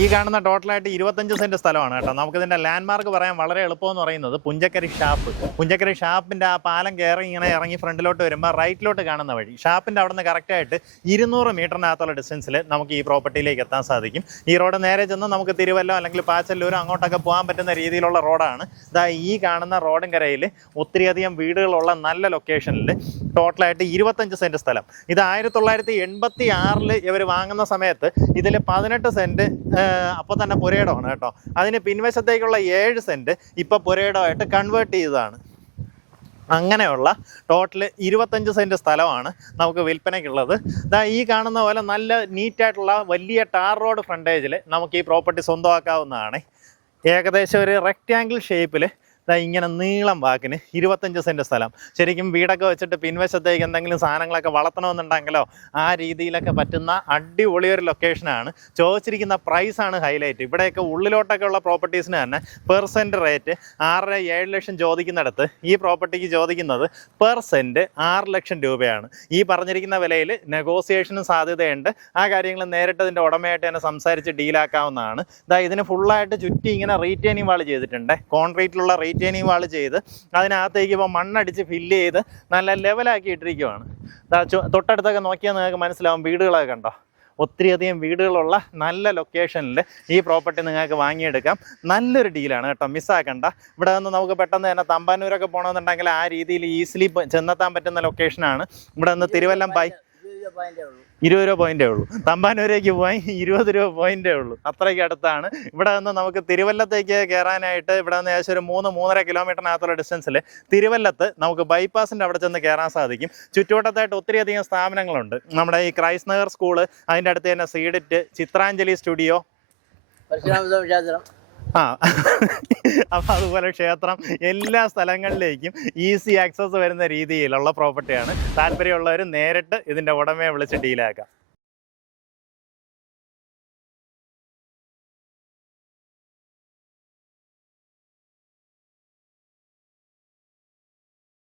ഈ കാണുന്ന ടോട്ടലായിട്ട് 25 സെന്റ് സ്ഥലമാണ് കേട്ടോ. നമുക്കിതിൻ്റെ ലാൻഡ് മാർക്ക് പറയാൻ വളരെ എളുപ്പമെന്ന് പറയുന്നത് പുഞ്ചക്കരി ഷാപ്പ്. പുഞ്ചക്കരി ഷാപ്പിൻ്റെ ആ പാലം കയറി ഇങ്ങനെ ഇറങ്ങി ഫ്രണ്ടിലോട്ട് വരുമ്പോൾ റൈറ്റിലോട്ട് കാണുന്ന വഴി, ഷാപ്പിൻ്റെ അവിടെ നിന്ന് കറക്റ്റായിട്ട് 200 മീറ്ററിനകത്തുള്ള ഡിസ്റ്റൻസിൽ നമുക്ക് ഈ പ്രോപ്പർട്ടിയിലേക്ക് എത്താൻ സാധിക്കും. ഈ റോഡ് നേരെ ചെന്ന് നമുക്ക് തിരുവല്ലോ അല്ലെങ്കിൽ പാച്ചല്ലൂരോ അങ്ങോട്ടൊക്കെ പോകാൻ പറ്റുന്ന രീതിയിലുള്ള റോഡാണ്. ഇതാ ഈ കാണുന്ന റോഡും കരയിൽ ഒത്തിരിയധികം വീടുകളുള്ള നല്ല ലൊക്കേഷനിൽ ടോട്ടലായിട്ട് 25 സെന്റ് സ്ഥലം. ഇത് 1986 ഇവർ വാങ്ങുന്ന സമയത്ത് ഇതിൽ 18 സെന്റ് അപ്പോൾ തന്നെ പുരയിടമാണ് കേട്ടോ. അതിന് പിൻവശത്തേക്കുള്ള 7 സെന്റ് ഇപ്പോൾ പുരയിടമായിട്ട് കൺവേർട്ട് ചെയ്തതാണ്. അങ്ങനെയുള്ള ടോട്ടൽ 25 സെന്റ് സ്ഥലമാണ് നമുക്ക് വിൽപ്പനയ്ക്കുള്ളത്. ഇതാ ഈ കാണുന്ന പോലെ നല്ല നീറ്റായിട്ടുള്ള വലിയ ടാർ റോഡ് ഫ്രണ്ടേജിൽ നമുക്ക് ഈ പ്രോപ്പർട്ടി സ്വന്തമാക്കാവുന്നതാണ്. ഏകദേശം ഒരു റെക്റ്റാങ്കിൾ ഷേപ്പിൽ ഇങ്ങനെ നീളം വാക്കിന് 25 സെന്റ് സ്ഥലം. ശരിക്കും വീടൊക്കെ വെച്ചിട്ട് പിൻവശത്തേക്ക് എന്തെങ്കിലും സാധനങ്ങളൊക്കെ വളർത്തണമെന്നുണ്ടെങ്കിലോ ആ രീതിയിലൊക്കെ പറ്റുന്ന അടിപൊളി ഒരു ലൊക്കേഷനാണ്. ചോദിച്ചിരിക്കുന്ന പ്രൈസാണ് ഹൈലൈറ്റ്. ഇവിടെയൊക്കെ ഉള്ളിലോട്ടൊക്കെ ഉള്ള പ്രോപ്പർട്ടീസിന് തന്നെ പെർ സെൻറ്റ് റേറ്റ് 6-7 ലക്ഷം ചോദിക്കുന്നിടത്ത് ഈ പ്രോപ്പർട്ടിക്ക് ചോദിക്കുന്നത് പെർ സെൻറ്റ് 6 ലക്ഷം രൂപയാണ്. ഈ പറഞ്ഞിരിക്കുന്ന വിലയിൽ നെഗോസിയേഷനും സാധ്യതയുണ്ട്. ആ കാര്യങ്ങൾ നേരിട്ട് ഇതിൻ്റെ ഉടമയായിട്ട് തന്നെ സംസാരിച്ച് ഡീലാക്കാവുന്നതാണ്. ഇതിന് ഫുള്ളായിട്ട് ചുറ്റി ഇങ്ങനെ റീറ്റെയിനിങ് വാൾ ചെയ്തിട്ടുണ്ട്. കോൺക്രീറ്റിലുള്ള റീറ്റെയിനിങ് വാൾ ചെയ്ത് അതിനകത്തേക്ക് ഇപ്പോൾ മണ്ണടിച്ച് ഫില്ല് ചെയ്ത് നല്ല ലെവലാക്കി ഇട്ടിരിക്കുവാണ്. തൊട്ടടുത്തൊക്കെ നോക്കിയാൽ നിങ്ങൾക്ക് മനസ്സിലാവും. വീടുകളൊക്കെ കണ്ടോ, ഒത്തിരിയധികം വീടുകളുള്ള നല്ല ലൊക്കേഷനിൽ ഈ പ്രോപ്പർട്ടി നിങ്ങൾക്ക് വാങ്ങിയെടുക്കാം. നല്ലൊരു ഡീലാണ് കേട്ടോ, മിസ്സാക്കണ്ട. ഇവിടെ നിന്ന് നമുക്ക് പെട്ടെന്ന് തന്നെ തമ്പാനൂരൊക്കെ പോകണമെന്നുണ്ടെങ്കിൽ ആ രീതിയിൽ ഈസിലി ചെന്നെത്താൻ പറ്റുന്ന ലൊക്കേഷനാണ്. ഇവിടെ നിന്ന് തിരുവല്ലം 20 രൂപ പോയിന്റേ ഉള്ളൂ. തമ്പാനൂരേക്ക് പോയി 20 രൂപ പോയിന്റേ ഉള്ളൂ. അത്രയ്ക്ക് അടുത്താണ്. ഇവിടെ നിന്ന് നമുക്ക് തിരുവല്ലത്തേക്ക് കയറാനായിട്ട് ഇവിടെ നിന്ന് ഏകദേശം ഒരു 3-3.5 കിലോമീറ്ററിനകത്തുള്ള ഡിസ്റ്റൻസിൽ തിരുവല്ലത്ത് നമുക്ക് ബൈപ്പാസിൻ്റെ അവിടെ ചെന്ന് കയറാൻ സാധിക്കും. ചുറ്റുവട്ടത്തായിട്ട് ഒത്തിരിയധികം സ്ഥാപനങ്ങളുണ്ട്. നമ്മുടെ ഈ ക്രൈസ്റ്റ് നഗർ സ്കൂള്, അതിൻ്റെ അടുത്ത് തന്നെ സീഡിറ്റ്, ചിത്രാഞ്ജലി സ്റ്റുഡിയോ, അപ്പം അതുപോലെ ക്ഷേത്രം, എല്ലാ സ്ഥലങ്ങളിലേക്കും ഈസി ആക്സസ് വരുന്ന രീതിയിലുള്ള പ്രോപ്പർട്ടിയാണ്. താല്പര്യമുള്ളവർ നേരിട്ട് ഇതിൻ്റെ ഉടമയെ വിളിച്ച് ഡീലാക്കാം.